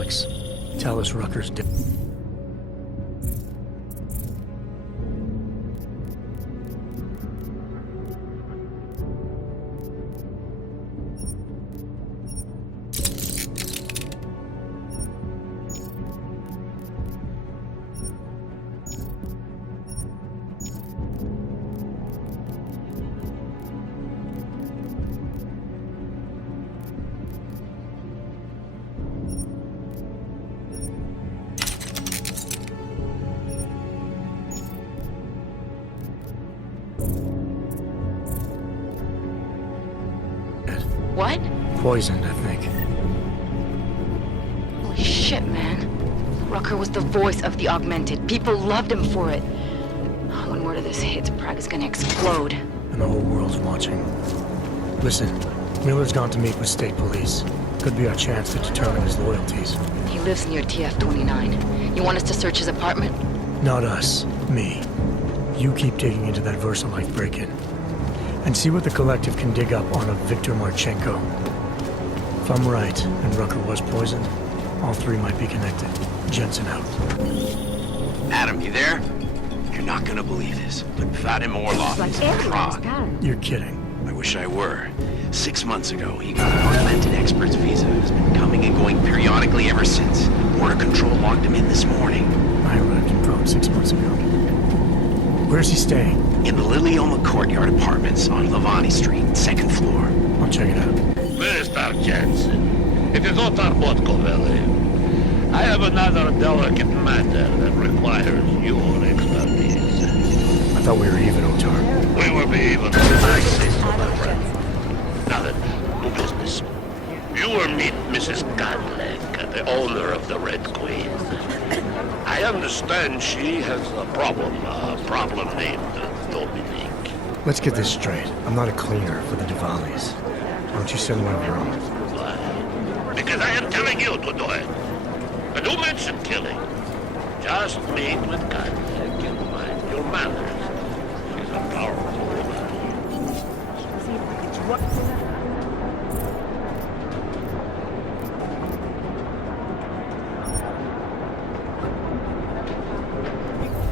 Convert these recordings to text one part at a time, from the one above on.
Alex, tell us Rucker's dead. What? Poisoned, I think. Holy shit, man. Rucker was the voice of the Augmented. People loved him for it. When word of this hits, Prague is gonna explode. And the whole world's watching. Listen, Miller's gone to meet with state police. Could be our chance to determine his loyalties. He lives near TF-29. You want us to search his apartment? Not us. Me. You keep digging into that VersaLife break-in. And see what the Collective can dig up on a Viktor Marchenko. If I'm right, and Rucker was poisoned, all three might be connected. Jensen out. Adam, you there? You're not gonna believe this, but Vadim Orlov is in Prague. You're kidding. I wish I were. 6 months ago, he got an augmented expert's visa. He's been coming and going periodically ever since. Border Control locked him in this morning. I arrived in Prague 6 months ago. Where's he staying? In the Lilioma Courtyard Apartments on Lavani Street, second floor. I'll check it out. Mr. Jensen, it is not Arbotkoveli. I have another delicate matter that requires your expertise. I thought we were even, Otar. We will be even when I say so, my friend. Now then, to business. You will meet Mrs. Godlek, the owner of the Red Queen. I understand she has a problem named Dominique. Let's get this straight. I'm not a cleaner for the Diwalis. Why don't you send one of your own? Why? Because I am telling you to do it. And who mentioned killing? Just meet with Godlek and mind your manners. She's a powerful woman.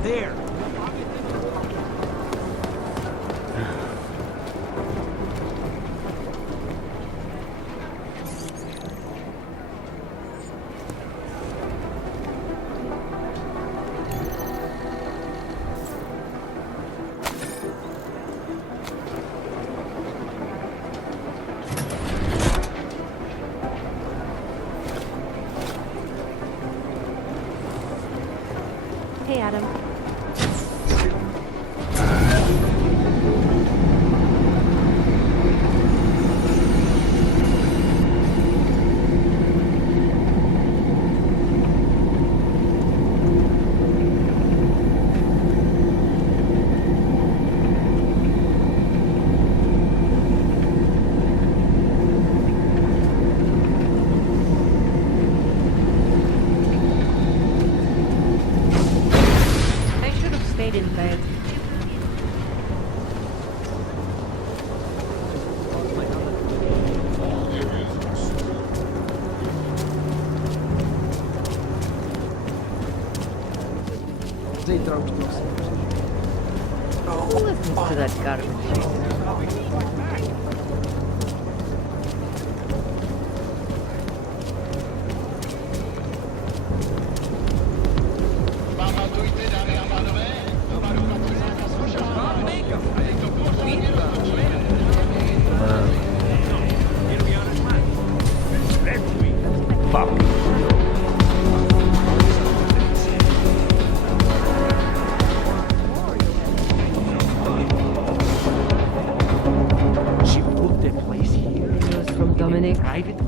There. Hey, Adam. In bed. They dropped us. Listen to that garbage.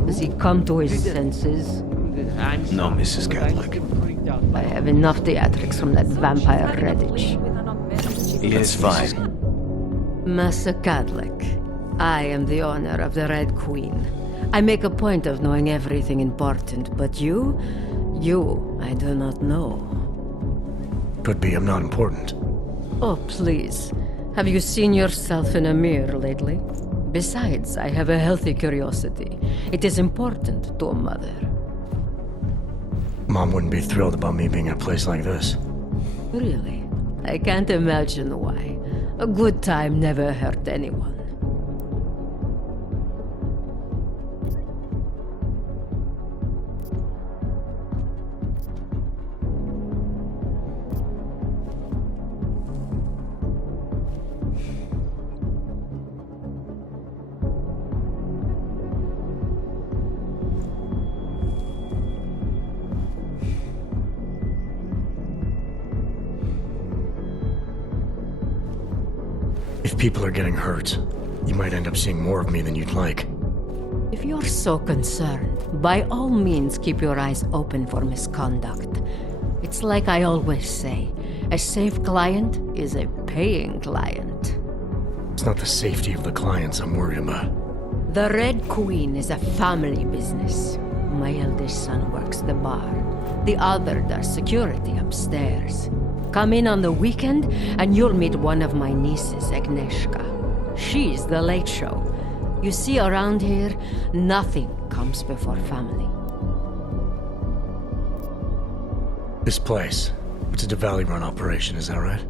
Does he come to his senses? No, Mrs. Godlek. I have enough theatrics from that vampire Redditch. He is fine. Master Cadlick, I am the owner of the Red Queen. I make a point of knowing everything important, but you, I do not know. Could be I'm not important. Oh, please. Have you seen yourself in a mirror lately? Besides, I have a healthy curiosity. It is important to a mother. Mom wouldn't be thrilled about me being in a place like this. Really? I can't imagine why. A good time never hurt anyone. If people are getting hurt, you might end up seeing more of me than you'd like. If you're so concerned, by all means keep your eyes open for misconduct. It's like I always say, a safe client is a paying client. It's not the safety of the clients I'm worried about. The Red Queen is a family business. My eldest son works the bar. The other does security upstairs. Come in on the weekend, and you'll meet one of my nieces, Agnieszka. She's the late show. You see, around here, nothing comes before family. This place, it's a Diwali-run operation, is that right?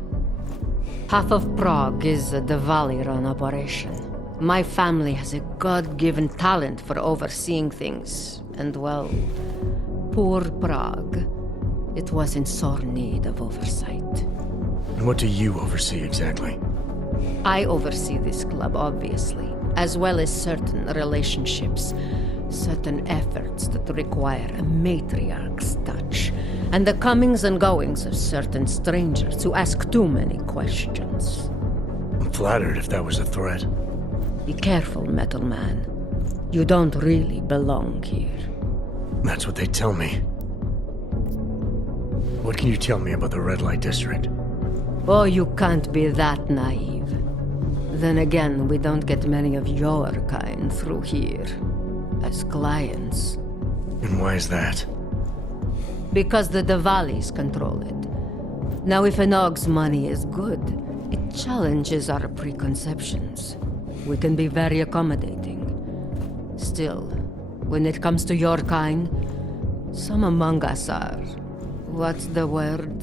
Half of Prague is a Diwali-run operation. My family has a God-given talent for overseeing things, and well, poor Prague. It was in sore need of oversight. And what do you oversee exactly? I oversee this club, obviously, as well as certain relationships, certain efforts that require a matriarch's touch, and the comings and goings of certain strangers who ask too many questions. I'm flattered if that was a threat. Be careful, Metal Man. You don't really belong here. That's what they tell me. What can you tell me about the red light district? Oh, you can't be that naive. Then again, we don't get many of your kind through here. As clients. And why is that? Because the Diwalis control it. Now, if an Og's money is good, it challenges our preconceptions. We can be very accommodating. Still, when it comes to your kind, some among us are... what's the word?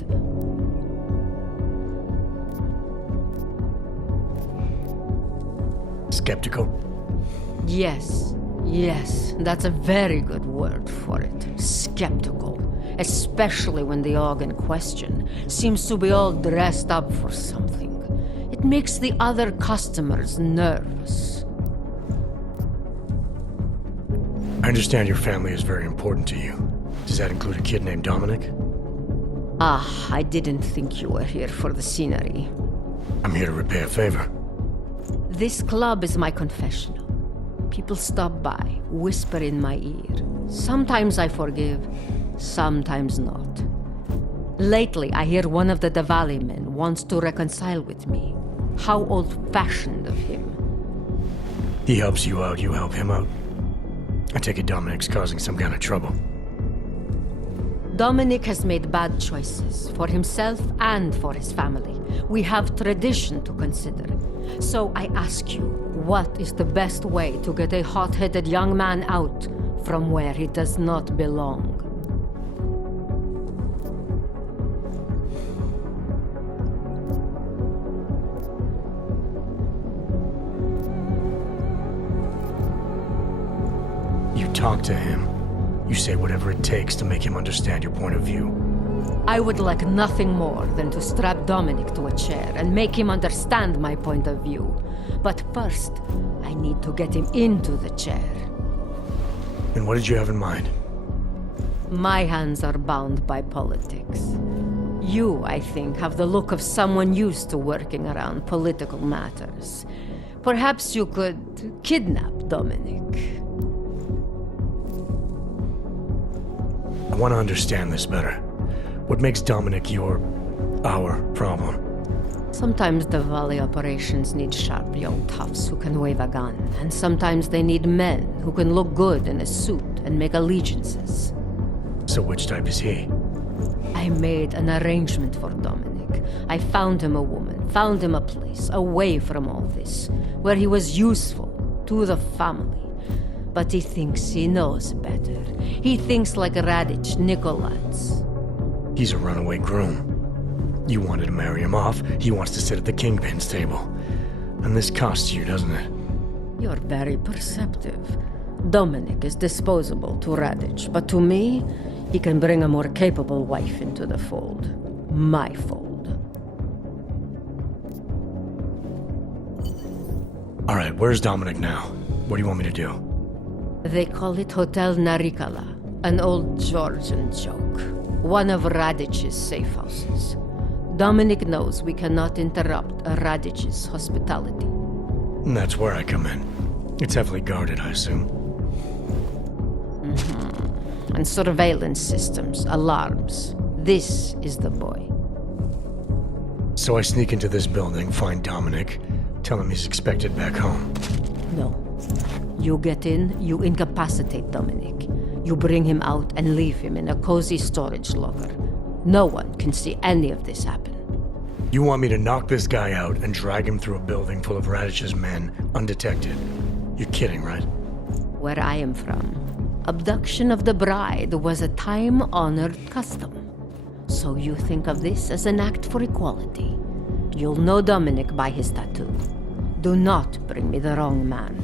Skeptical? Yes, that's a very good word for it. Skeptical. Especially when the Og in question seems to be all dressed up for something. It makes the other customers nervous. I understand your family is very important to you. Does that include a kid named Dominic? Ah, I didn't think you were here for the scenery. I'm here to repay a favor. This club is my confessional. People stop by, whisper in my ear. Sometimes I forgive, sometimes not. Lately, I hear one of the Diwali men wants to reconcile with me. How old-fashioned of him. He helps you out, you help him out. I take it Dominic's causing some kind of trouble. Dominic has made bad choices, for himself and for his family. We have tradition to consider. So I ask you, what is the best way to get a hot-headed young man out from where he does not belong? You talk to him. You say whatever it takes to make him understand your point of view. I would like nothing more than to strap Dominic to a chair and make him understand my point of view. But first, I need to get him into the chair. And what did you have in mind? My hands are bound by politics. You, I think, have the look of someone used to working around political matters. Perhaps you could kidnap Dominic. I want to understand this better. What makes Dominic our problem? Sometimes the Valley operations need sharp young toughs who can wave a gun, and sometimes they need men who can look good in a suit and make allegiances. So which type is he? I made an arrangement for Dominic. I found him a woman, found him a place, away from all this, where he was useful to the family. But he thinks he knows better. He thinks like Radich Nikolats. He's a runaway groom. You wanted to marry him off, he wants to sit at the kingpin's table. And this costs you, doesn't it? You're very perceptive. Dominic is disposable to Radich, but to me, he can bring a more capable wife into the fold. My fold. Alright, where's Dominic now? What do you want me to do? They call it Hotel Narikala, an old Georgian joke. One of Radich's safe houses. Dominic knows we cannot interrupt Radich's hospitality. And that's where I come in. It's heavily guarded, I assume. And surveillance systems, alarms. This is the boy. So I sneak into this building, find Dominic, tell him he's expected back home. No. You get in, you incapacitate Dominic. You bring him out and leave him in a cozy storage locker. No one can see any of this happen. You want me to knock this guy out and drag him through a building full of Radich's men, undetected? You're kidding, right? Where I am from, abduction of the bride was a time-honored custom. So you think of this as an act for equality. You'll know Dominic by his tattoo. Do not bring me the wrong man.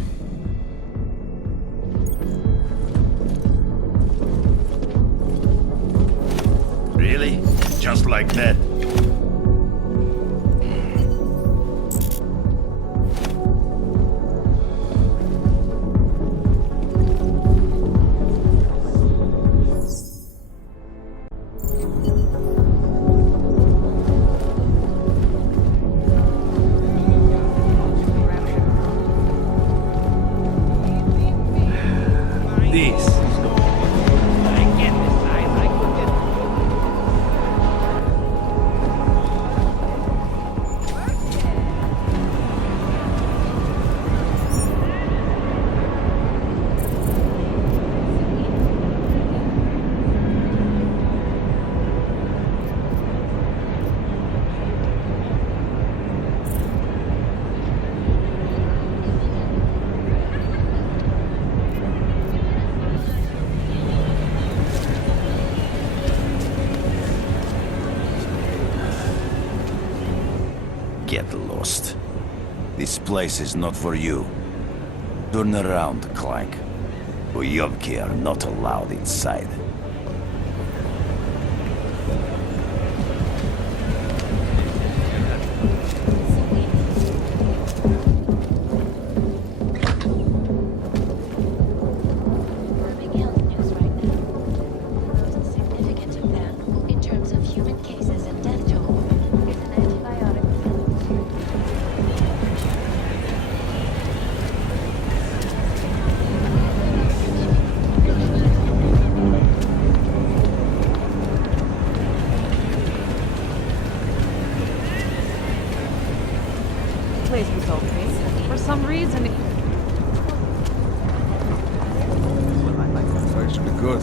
Really? Just like that? Get lost. This place is not for you. Turn around, Clank. Uyovki are not allowed inside. Place was okay. For some reason, It's actually good.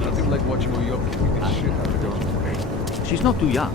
Nothing like watching Uyovki beat the shit out of those. She's not too young.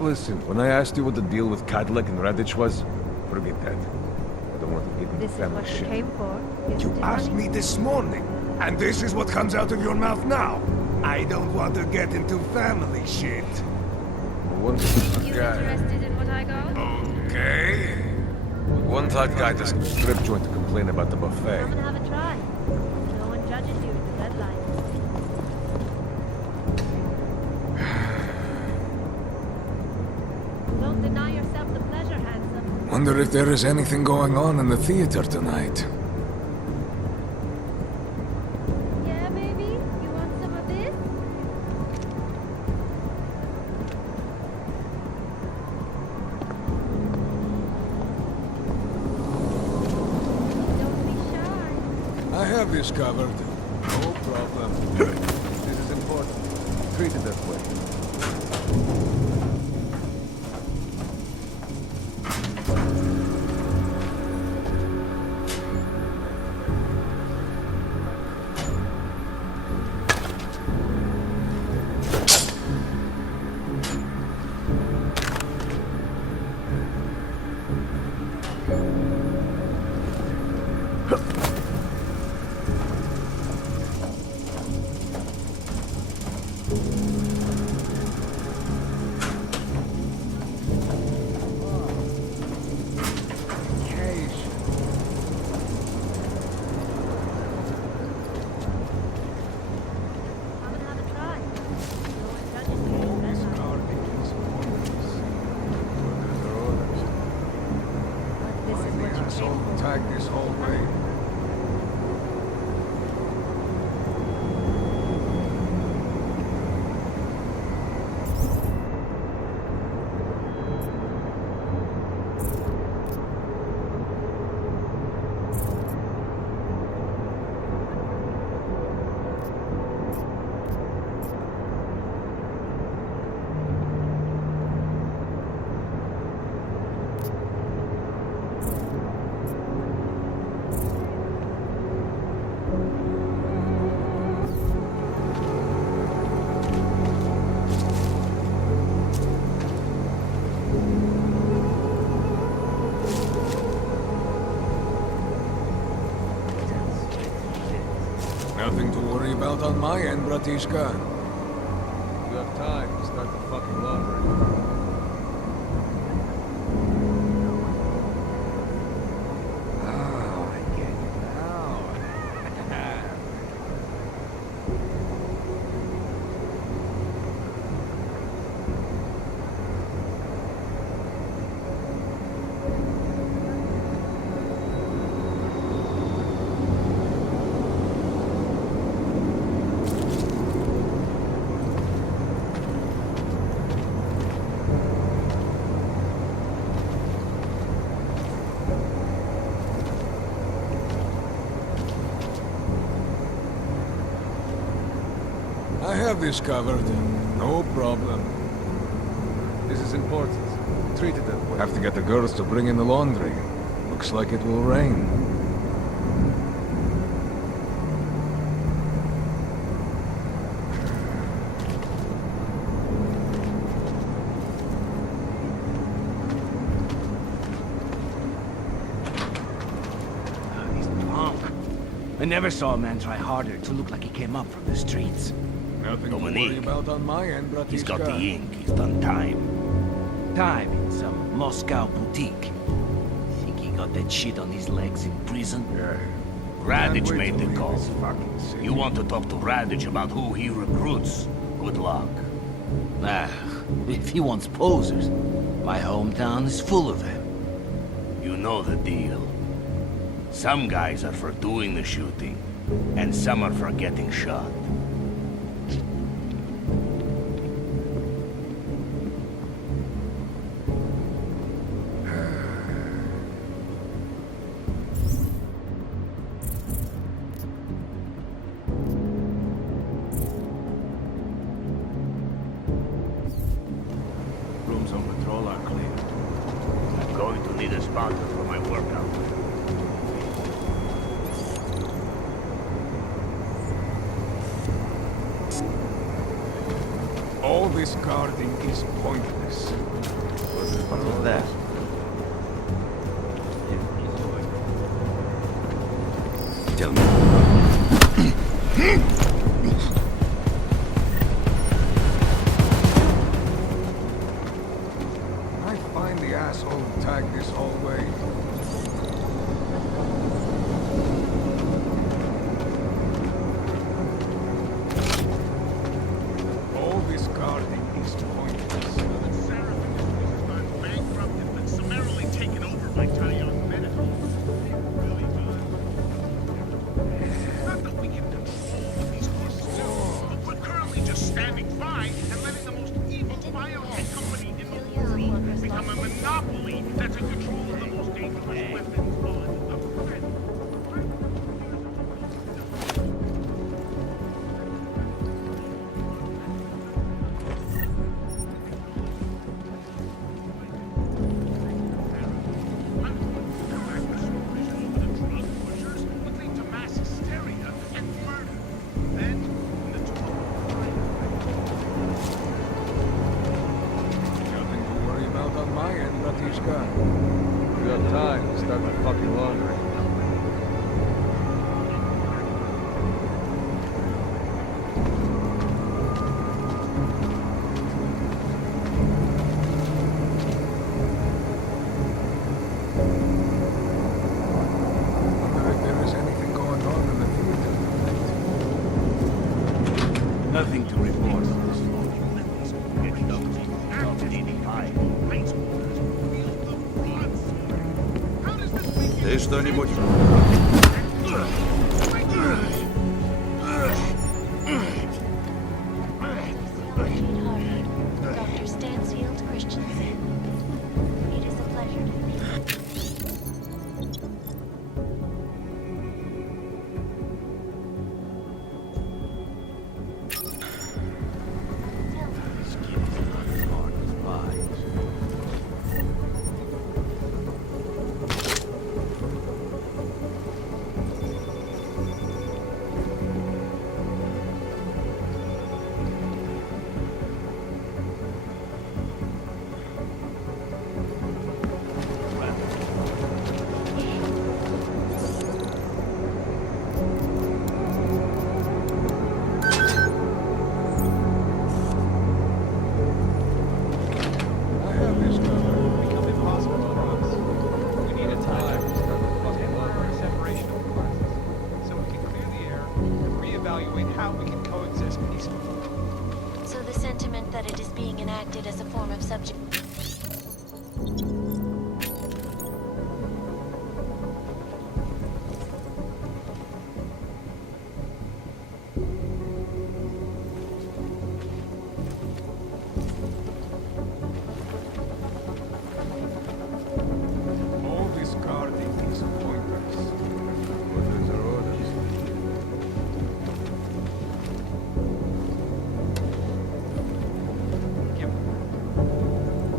Listen, when I asked you what the deal with Cadillac and Radich was, forget that. I don't want to get into This is family what you shit. came for. You asked me this morning, and this is what comes out of your mouth now. I don't want to get into family shit. One guy. in what I got? Okay. One thought guy just strip joint to complain about the buffet. Come and have a try. No one judges you at the red light. Don't deny yourself the pleasure, handsome. Wonder if there is anything going on in the theater tonight. Yeah, baby? You want some of this? Don't be shy. I have this covered. No problem. This is important. Treat it that way. Come and have a try. No one judges you at the red light. This is what you came for. Tag this whole way. Nothing to worry about on my end, Bratishka. You have time to start the fucking laundry. Oh, I get it now. I have this covered. No problem. This is important. Treat it that way. Have to get the girls to bring in the laundry. Looks like it will rain. He's punk. I never saw a man try harder to look like he came up from the streets. Nothing to worry Dominique. about on my end, Bratishka. He's got the ink. He's done time. Time in some Moscow boutique. Think he got that shit on his legs in prison? Radich made the call. You want to talk to Radich about who he recruits? Good luck. Ah, if he wants posers, my hometown is full of them. You know the deal. Some guys are for doing the shooting, and some are for getting shot. Rooms on patrol are clear. I'm going to need a spotter for my workout. All this guarding is pointless. What's with that? Tell me. I find the asshole who tagged this hallway. All this guarding is pointless. Bankrupted, but summarily taken over by Taeyong Medical. Really good. Not that we can control what these horses do, but we're currently just standing by and letting the most evil biotech company in the world become a monopoly that's in control of the most dangerous weapons on the planet. Nothing to worry about on my end, Bratishka. You got time to start the fucking laundry. Wonder if there is anything going on in the theater tonight. Nothing to report. Ты что-нибудь? Dr. Stansfield Christensen. It is a pleasure to meet you. I have this covered. Become impossible to cross. We need a time to start the fucking laundry. Separation of classes, so we can clear the air and reevaluate how we can coexist peacefully. So the sentiment that it is being enacted as a form of subject... All this guarding is pointless. Orders are orders.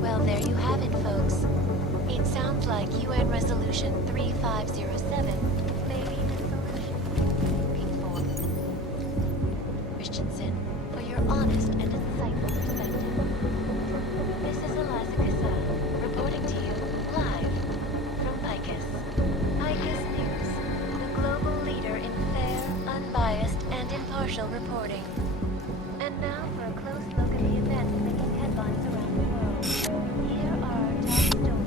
Well, there you have it, folks. It sounds like UN Resolution 3507 may be the solution. Peaceful. Christensen, for your honest and insightful perspective. This is Eliza Kassa, reporting to you live from ICUS. ICUS News, the global leader in fair, unbiased, and impartial reporting. And now for a close look at the events making headlines around the world. Here are our top stories.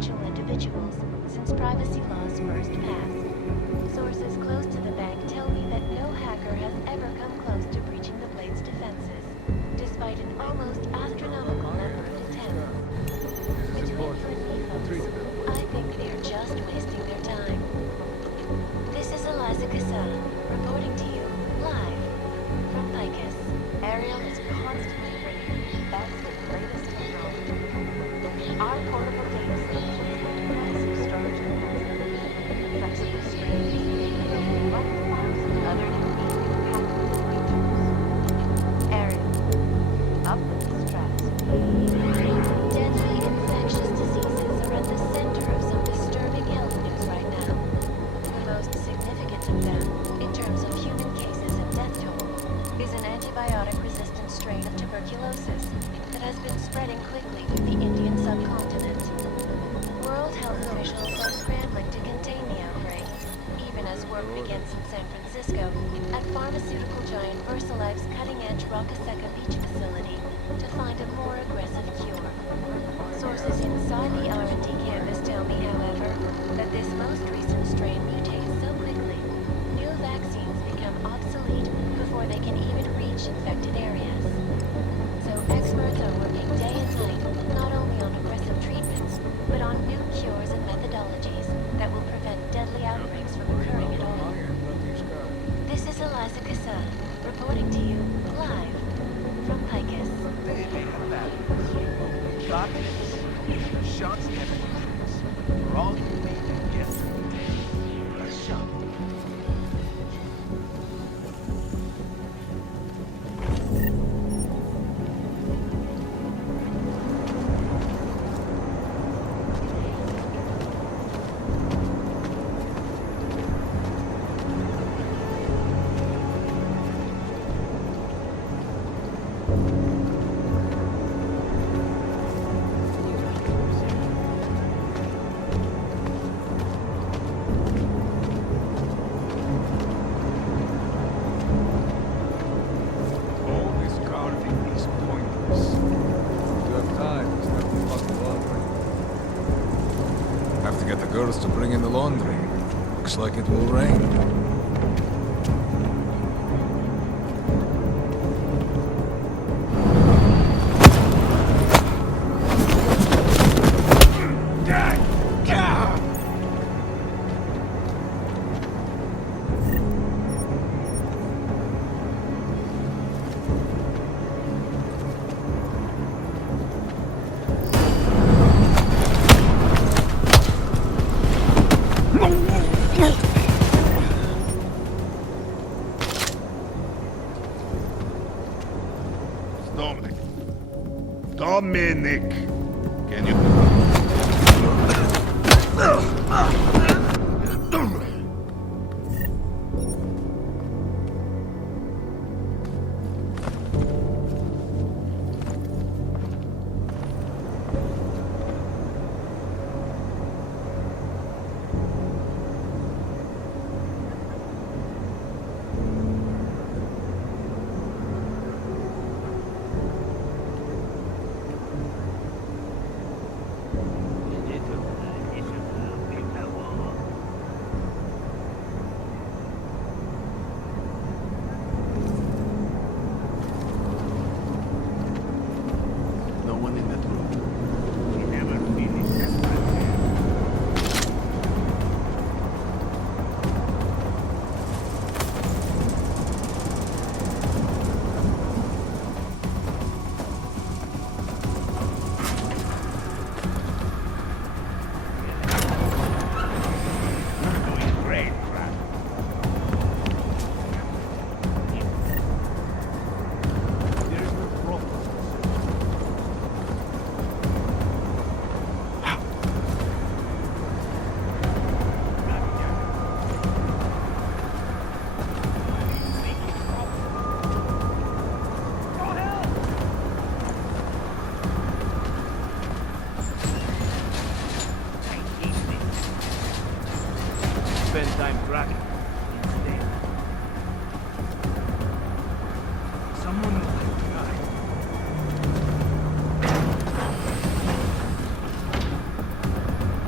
influential individuals since privacy laws first passed. Sources close to the bank tell me that no hacker has ever come close to breaching the Blade's defenses, despite an almost astronomical number of attempts. Between you and me, folks, I think they're just wasting their time. This is Eliza Casella, reporting to you, live, from Picus. Ariel is constantly bringing the best and latest technology. Our portable data solutions have massive storage capacity, flexible screens, and 1,000 other convenient packable features. Ariel, up with the straps. Deadly infectious diseases are at the center of some disturbing health news right now. The most significant of them, in terms of human cases and death toll, is an antibiotic-resistant strain of tuberculosis that has been spreading quickly through the Indian subcontinent. World health officials are scrambling to contain the outbreak, even as work begins in San Francisco at pharmaceutical giant VersaLife's cutting-edge Rocaseca Beach facility to find a more aggressive cure. Sources inside the R&D campus tell me, however, that this most recent strain mutates so quickly, new vaccines become obsolete before they can even reach infected areas. So experts are working day and night, not only on aggressive treatments, but on new cures and methodologies that will prevent deadly outbreaks from occurring at all. This is Eliza Casella, reporting to you, live, from Picus. Shots never We're all gonna make that guess. A shot. Girls to bring in the laundry. Looks like it will rain. Dominic, can you... Spend time cracking. Someone died. 1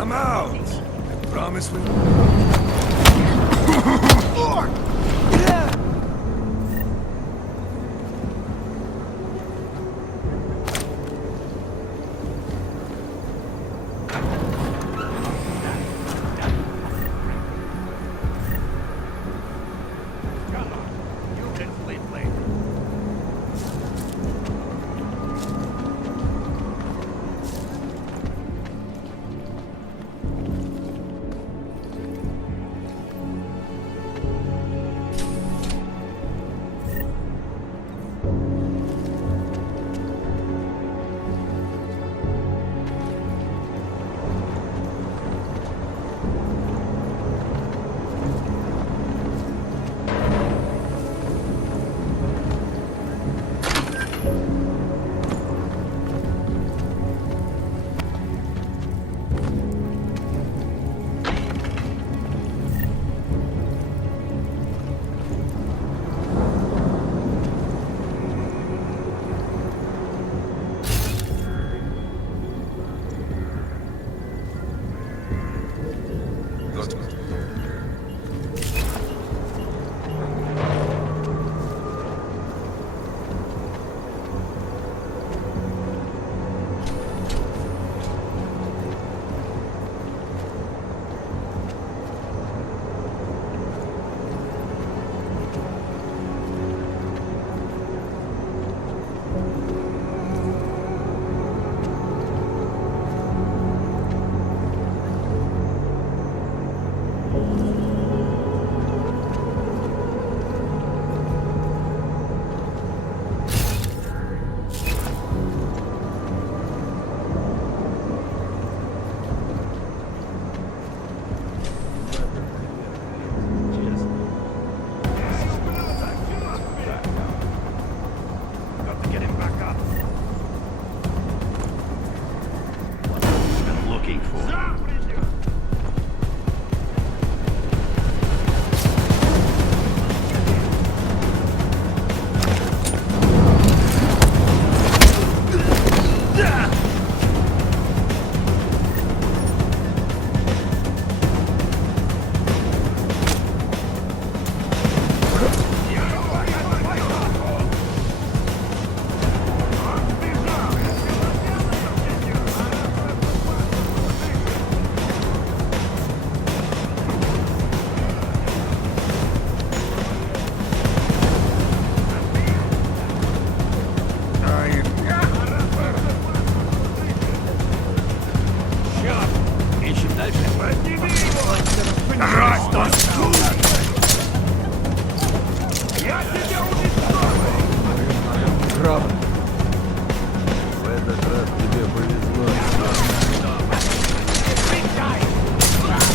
Come out! I promise we... You can flip later. Got to get him back up. What have you been looking for? Ищем дальше. Я тебя уничтожу! В этот раз тебе повезло.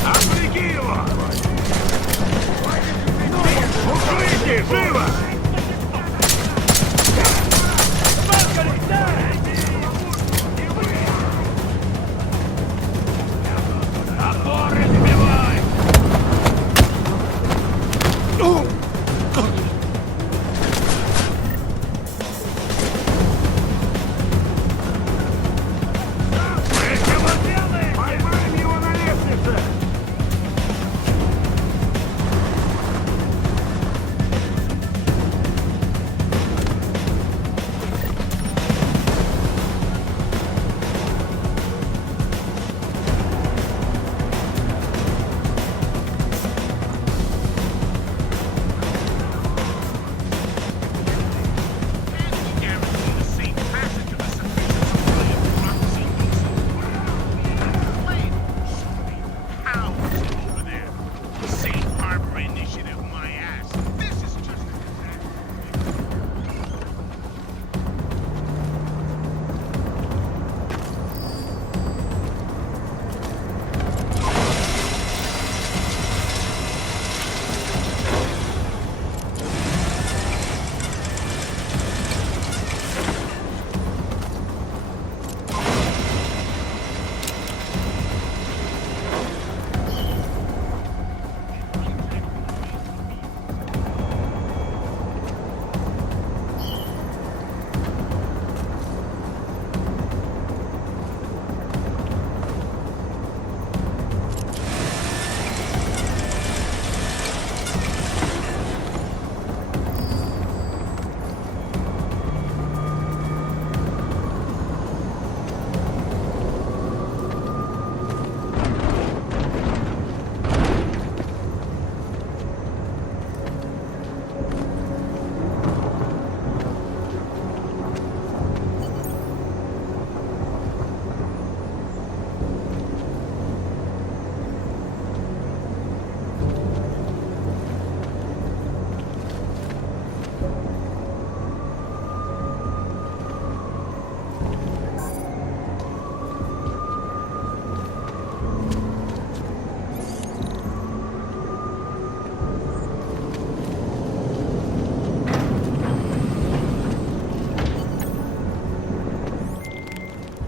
Отвлеки его! Укрытие! Живо! Опоры сбивай!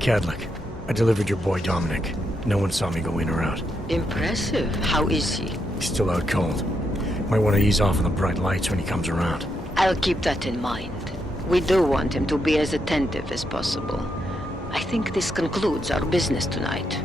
Cadlick. I delivered your boy Dominic. No one saw me go in or out. Impressive. How is he? He's still out cold. Might want to ease off on the bright lights when he comes around. I'll keep that in mind. We do want him to be as attentive as possible. I think this concludes our business tonight.